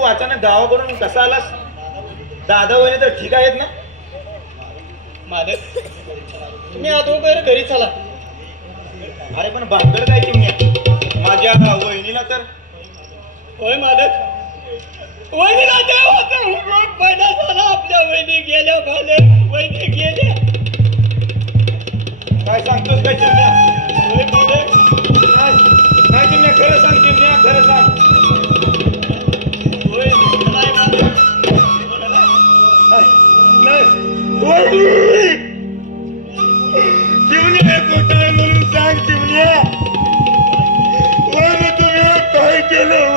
तू अचानक गावाकडून कसा आलास? दादा वहिनी तर ठीक आहेत ना? मालक तुम्ही अगोदर घरी चला. अरे पण भानगड काय चिमण्या माझ्या वहिनीला तर. होय मालक. वहिनीला हुकूम पहिला झाला आपल्या वहिनी गेल्या मालक. वहिनी गेल्या. काय सांगतोस काय चिमण्या? काय चिमण्या? खरं सांग चिमण्या खरं सांग. चिमण्या हे म्हणून सांग चिमण्या तुम्ही काय केलं?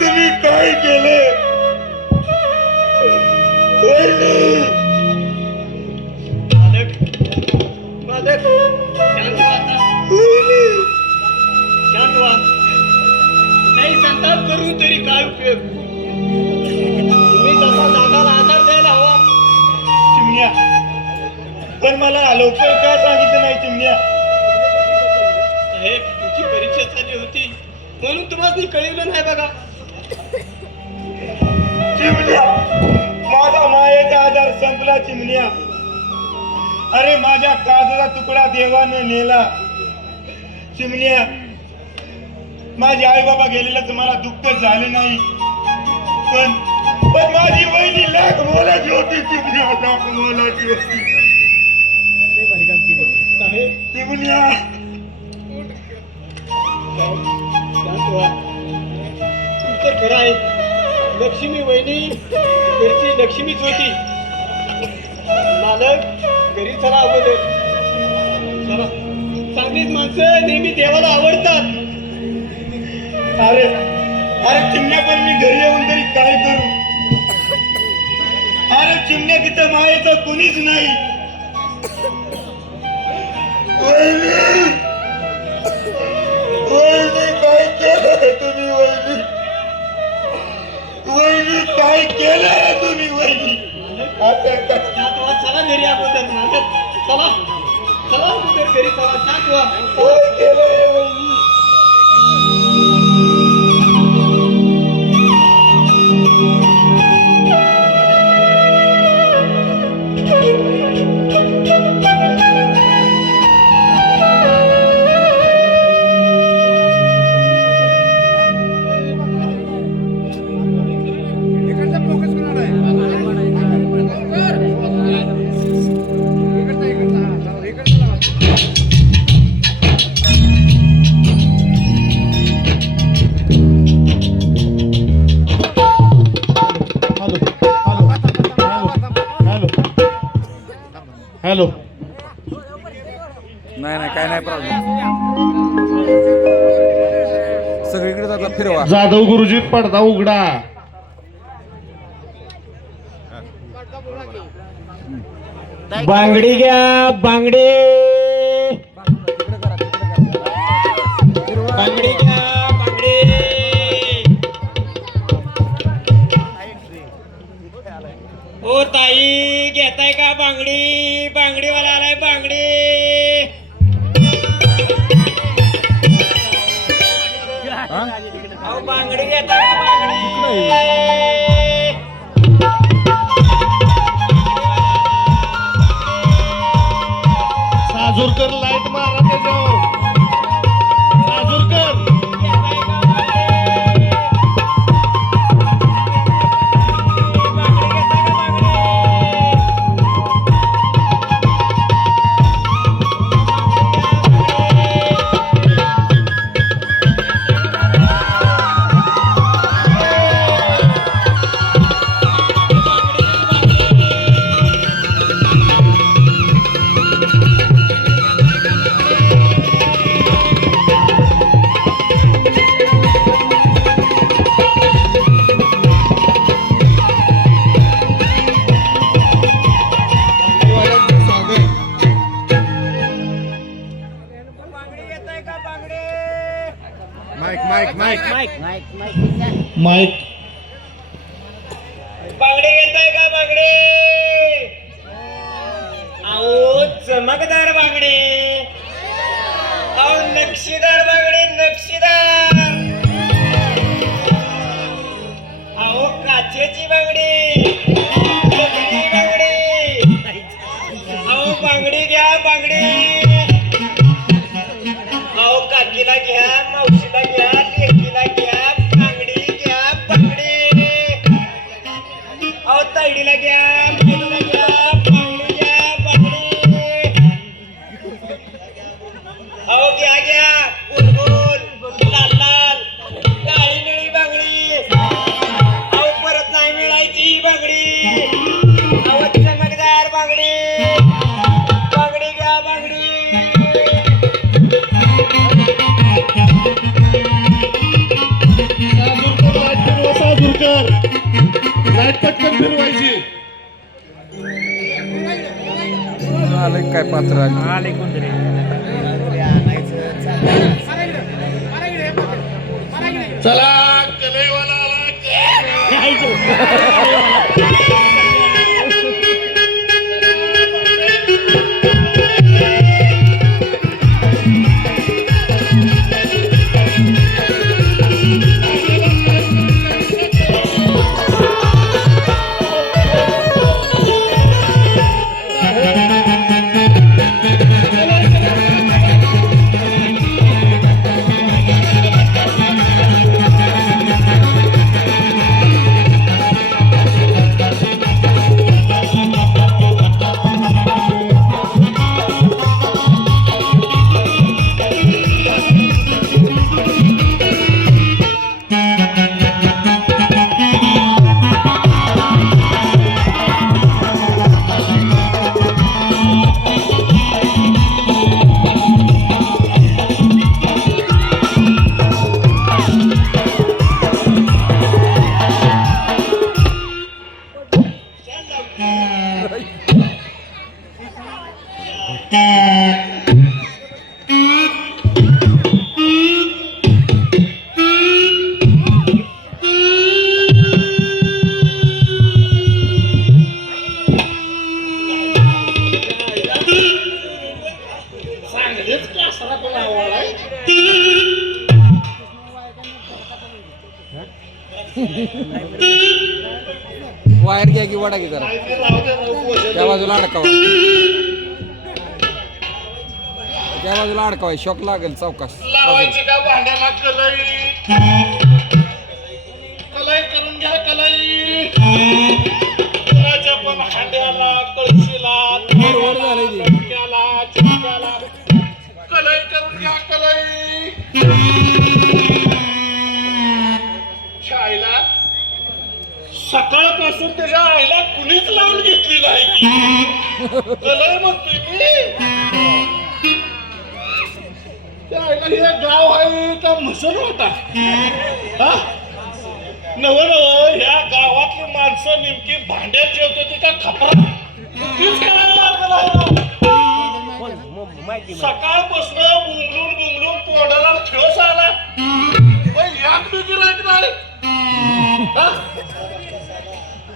तुम्ही काय केलं मालक मालक! काही संताप करून तरी काय उपयोग? मी तसा जागाला आधार द्यायला हवा. चिमण्या. पण मला लवकर काय सांगितलं नाही चिमण्या? साहेब तुमची परीक्षा झाली होती. म्हणून तुम्हाला कळवलं नाही बघा. चिमण्या. माझा मायेचा आधार संपला चिमण्या. अरे माझ्या काजचा तुकडा देवानं नेला. चिमण्या माझे आई बाबा गेलेल्याच मला दुःख झाले नाही. पण पण माझी वहिनी लाख मोलाची होती चिमण्या लाख मोलाची होती. चिमण्या तुमचं खरं आहे लक्ष्मी वहिनी घरची लक्ष्मीच होती. मालक घरी चला अगोदर. चला. चांगलीच माणसं नेहमी देवाला आवडतात. अरे अरे चिमण्या पण मी घरी येऊन तरी काय करू? अरे चिमण्या तिथं मायेचं कोणीच नाही. वहिनी! काय केलं तुम्ही वहिनी? वहिनी काय केलं तुम्ही वहिनी? आता काय- चला घरी अगोदर चला. चला अगोदर घरी चला. शांत केलं जाधव गुरुजी पडदा उघडा. बांगडी घ्या बांगडी. बांगडी घ्या बांगडी. ओ ताई घेताय का बांगडी? बांगडीवाला आलाय बांगडी. साजूरकर लाइट मारा त्याच्यावर. चमकदार बांगडे. अहो नक्षीदार बांगडे नक्षीदार. अहो काचेची बांगडी. आलं काय पात्र आले चला कलेवाला आला. अडकावाय शॉक लागेल चौकास. लावायची का भांड्याला कलई? कलई करून घ्या कलई. कुणाच्या पण हांड्याला कळशीला वर वर झालंय ते. चिमक्याला चिमक्याला कलई करून घ्या कलई. शाळेला सकाळपासून त्याच्या आईला कुणीच लावून घेतली नाही कलई म्हणतोय मी. हे गाव आहे का म्हसल होता. हा? नव नव ह्या गावातली माणसं नेमकी भांड्यात जेवत होती का खपरा तीच राव. सकाळपासून बुंगलून बुंगलून तोंडाला ठेवस आला. यात बी गिरायक नाही हा?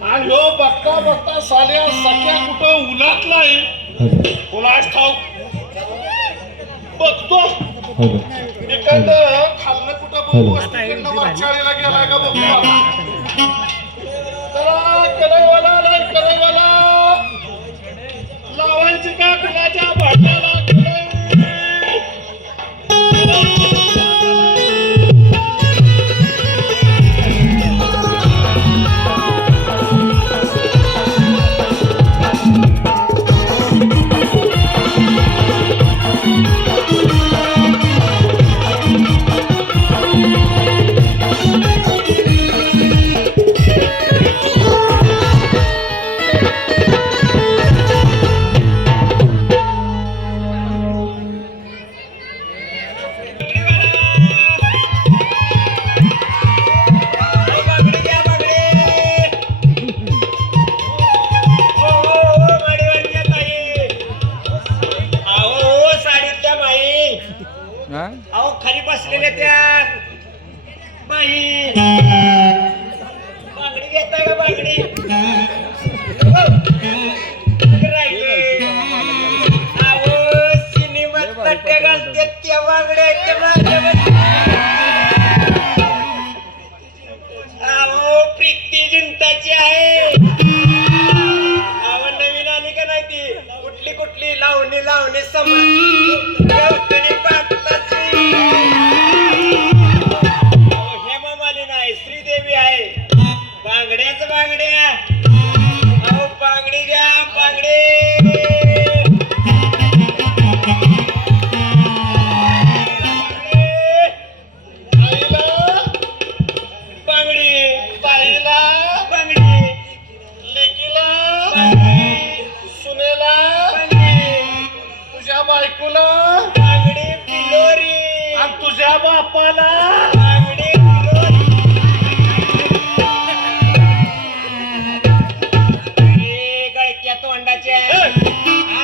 आणि ह्यो बघता बघता साल्या सख्या कुठं उन्हात नाही कुणाच ठाऊ बघतो. इकडं खाल्लं कुठं बघू तिकडनं वरचाळीला गेलाय का बघू आता. चला कलईवाला आलाय कलईवाला लावायची का कुणाच्या भांड्याला? बायकोला बांगडी पिलोरी. आणि तुझ्या बापाला बांगडी पिलोरी. अरे गळक्या तोंडाच्या. हा?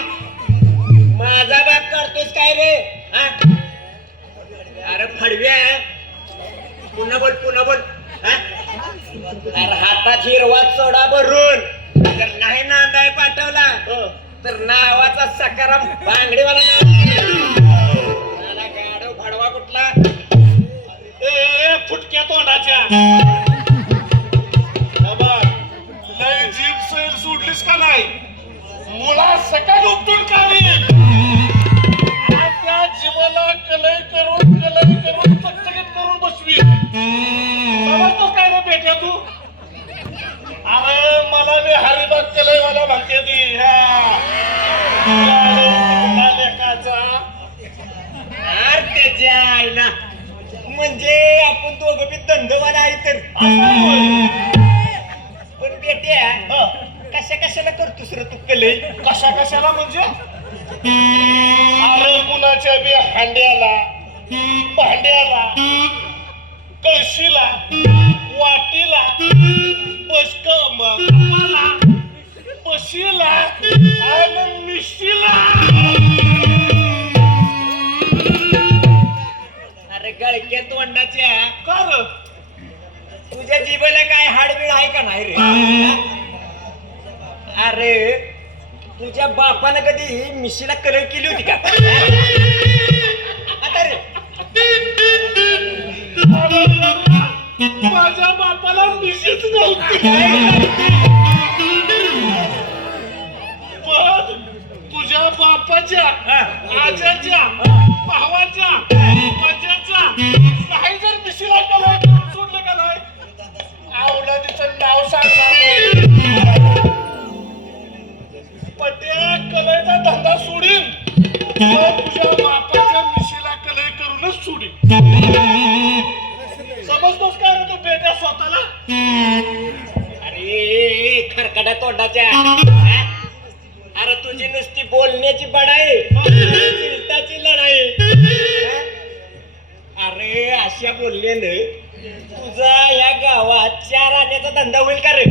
माझा बाप करतोस काय रे? हा? अरे फडव्या पुन्हा बोल पुन्हा बोल. हा? अरे हातात हिरवा चोडा भरून. जर नाही नांदाय पाठवला तर नावाचा सकाराम बांगडीवाला नाव. अरे कुणाच्या बी हांड्याला भांड्याला कळशीला वाटीला मला बशीला आणि मिशीला. अरे गळक्या तोंडाच्या. कर तुझ्या जीवाला काय हाडबीड आहे का नाही रे? अरे तुझ्या बापानं कधी मिशीला कलर केली होती का? आता रे. माझ्या बापाला मिशीच नव्हती. पण तुझ्या बापाच्या आज्याच्या भावाच्या बापाच्या मिशीला कलय करूनच सोडी समजतोस काय रे तू बेट्या स्वतःला अरे खरकड्या तोंडाच्या हा? अरे तुझी नुसती बोलण्याची बडाई चिलटाची लढाई हा? अरे अशा बोलल्यानं तुझा या गावात चार आण्याचा धंदा होईल का रे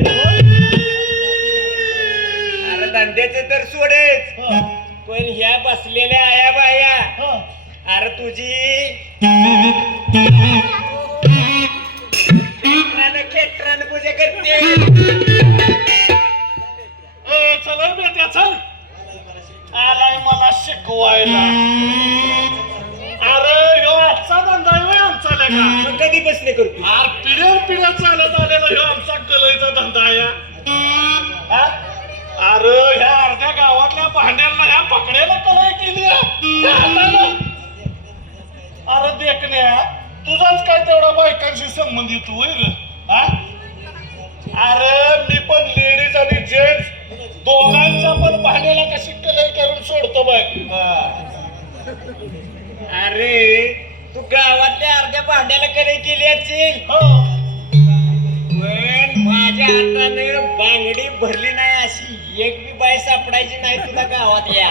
अरे धंद्याचे तर सोडेच पण ह्या बसलेल्या आया बाया अरे तुझी. खेटरानं पूजा करते. चला बेट्या चल. आलाय मला शिकवायला. अरे ह्यो आजचा धंदा आहे होय आमचा लेका मग कधी बसले करतो आर पिढ्या पिढ्या चालत आलेला ह्यो आमचा कलईचा धंदा आहे. हा? अरे ह्या अर्ध्या गावातल्या भांड्यांना ह्या पकड्याला कलई केली. अरे देखण्या तुझाच काय तेवढा बायकांशी संबंधित होईल अरे मी पण लेडीज आणि जेंट्स दोघांच्या पण भांड्याला कशी कलई करून सोडतो बघ अरे तू गावातल्या अर्ध्या भांड्याला कधी केली असेल हो. पण माझ्या हातानं बांगडी भरली नाही अशी. एक बी बाय सापडायची नाही तुला गावात या.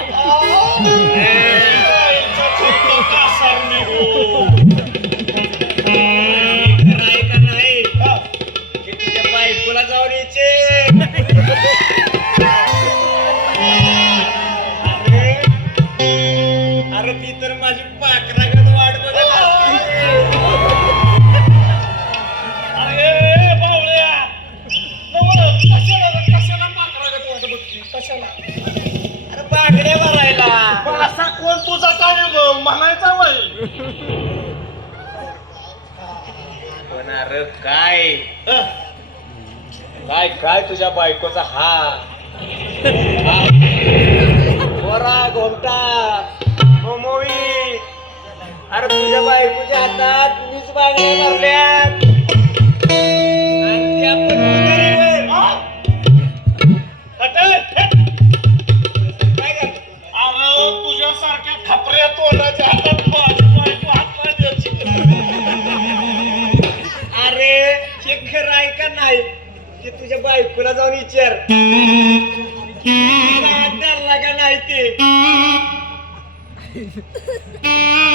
नाही का नाही की तुझ्या बायकोला जाऊन यायचे अरे अरे ती तर माझी पाखरागत बांगड्या भरायला पण असा कोण तुझा काय ग- म्हणायचा वय. पण अरे काय? काय काय तुझ्या बायकोचा हा गोरा घोमटा. मोमोई अरे तुझ्या बायकोच्या हातात मीच बांगड्या जाऊन विचार. धरला का नाही ते.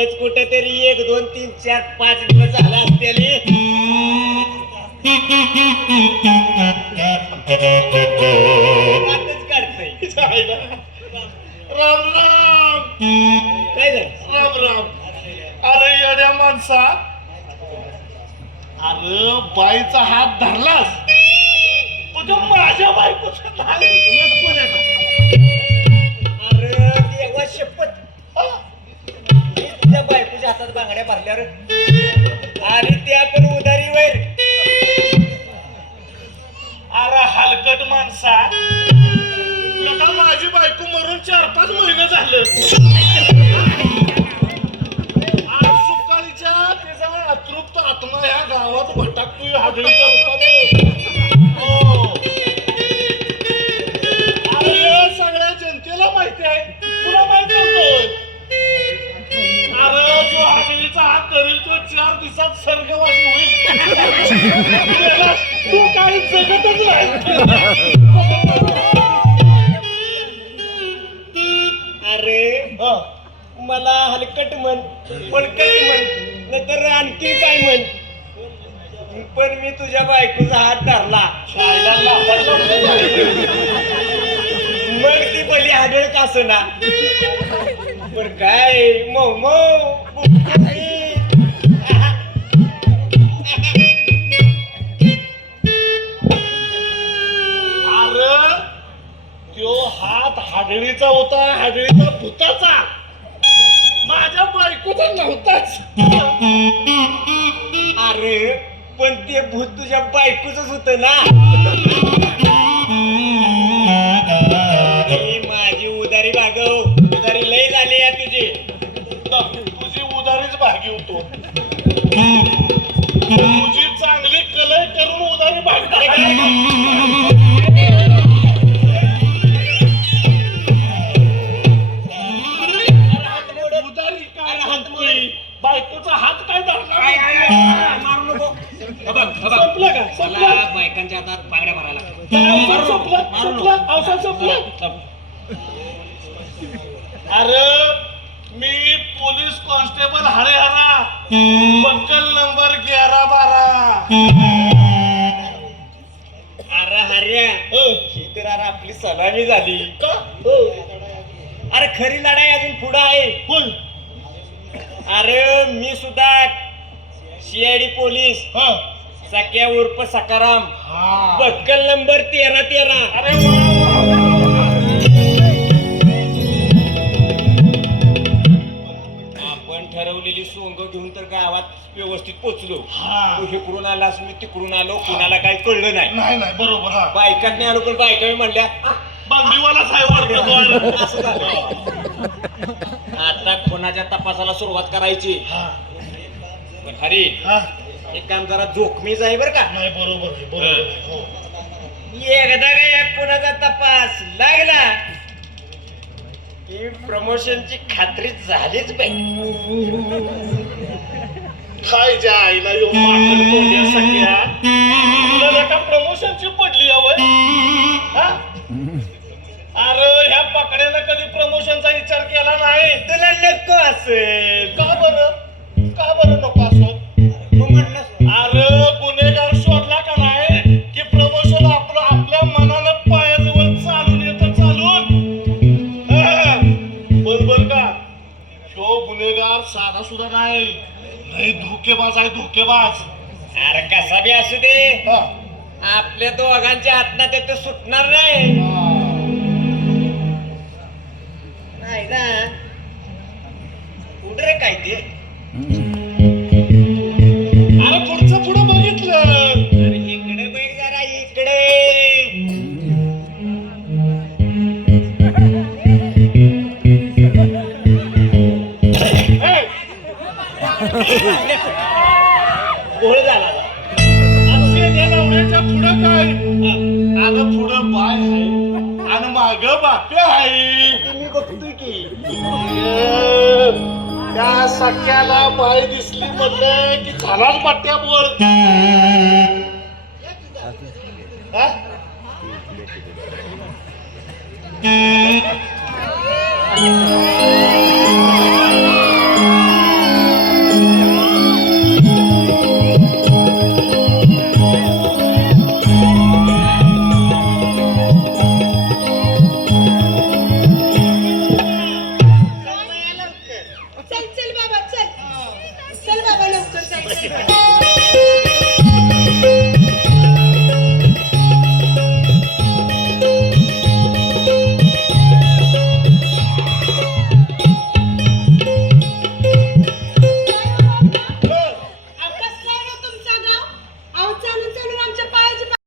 अरे नुकतंच कुठेतरी एक दोन तीन चार पाच दिवस झाला असतेले. राम राम. काय झालं? राम राम. अरे येड्या माणसा. अरे बाईचा हात धरलास. तुझ्या माझ्या बायकोचा अरे देवा शपथ मी तुझ्या बायकोच्या हातात बांगड्या भरल्यावर आणि त्या पण उधारीवर अरे हलकट माणसा. आता माझी बायको मरून चार पाच महिने झालं. आज सुकाळीच्या त्याचा अतृप्त आत्मा या गावात भटकतोय हागळीच्या अरे मला हलकट म्हण पळकट म्हण नाहीतर आणखी काय म्हण? पण मी तुझ्या बायकोचा हात धरला. मग ती भली आढळ का ना पण काय मऊ मऊ हादळीचा होता हादळीचा भूताचा. माझ्या बायकोचा नव्हताच. अरे पण ते भूत तुझ्या बायकोच होत ना. माझी उदारी भागव. उदारी लय झाली या तुझी. तुझी उदारीच भागी होतो. तुझी चांगली कलय करून उदारी भागी अरे मी police constable Harihara buckle number ग्यारा बारा अरे हर्या हो. तर अरे आपली सलामी झाली? हो. अरे खरी लढाई अजून पुढे आहे बोल. अरे मी सुद्धा सीआयडी पोलीस हा. सख्या उर्फ सकाराम हा. बक्कल नंबर तेरा तेरा अरे ठरवलेली सोंग घेऊन तर गावात व्यवस्थित पोचलो हा. तू इकडून आलास मी तिकडून आलो कोणाला काही कळलं नाही नाही नाही बरोबर हा बायकात नाही आलो पण बायका म्हणल्या "आ, बंदीवालाच आहे वाटतं तो. असं झालं. आता कोणाच्या तपासाला सुरुवात करायची हा. पण हरी हा. हे काम जरा जोखमीच आहे बरं का नाही बरोबर आहे, बरोबर आहे. हो. एकदा का या कोणाचा तपास लागला की प्रमोशनची खात्री झालीच पाहिजे काय ज्या आईला माकड सगळ्या तुला नका प्रमोशनची पडली हा? अरे ह्या पकड्यानं कधी प्रमोशनचा विचार केला नाही? तुला नको असेल का बरं? का बरं नको असो? माणूस आहे धोकेबाज. अरे कसा बी असू दे. आपल्या दोघांच्या हातनात ते सुटणार नाही. नाही ना. रे काय ते? Thank you.